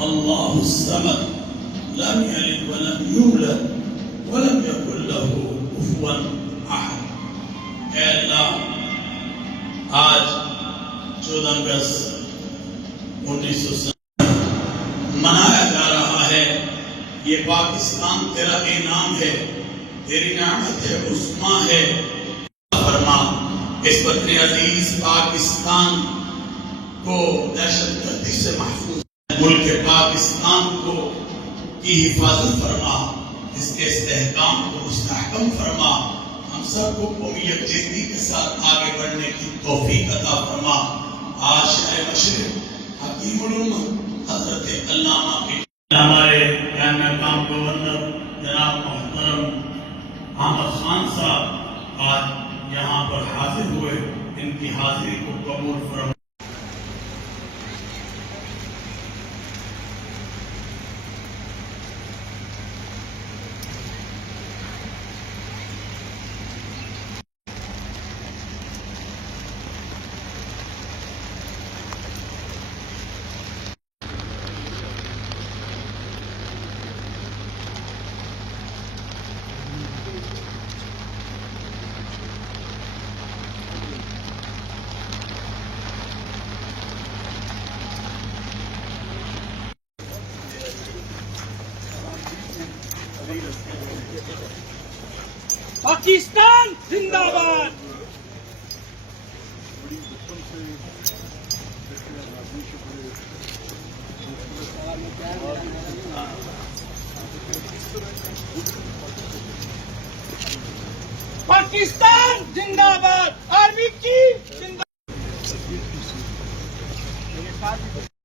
اللہ الصمد لم یلد ولم یولد ولم یکن لہ کفوا احد۔ اے اللہ، آج 14 اگست 1970 منایا جا رہا ہے۔ یہ پاکستان تیرا انعام ہے، تیری نعمت عظمیٰ ہے۔ فرما اس وطن عزیز پاکستان کو دہشت گردی سے محفوظ، ملک پاکستان کو کی حفاظت فرما، اس کے استحکام کو مستحکم فرما، ہم سب کو قومی یکجہتی کے ساتھ آگے بڑھنے کی توفیق عطا فرما۔ آج شہر مشرق حکیم الامت حضرت علامہ کے ہمارے مقام گورنر جناب محترم احمد خان صاحب آج یہاں پر حاضر ہوئے، ان کی حاضری کو قبول فرما۔ پاکستان زندہ باد۔ پاکستان زندہ باد، آرمی کی زندہ باد۔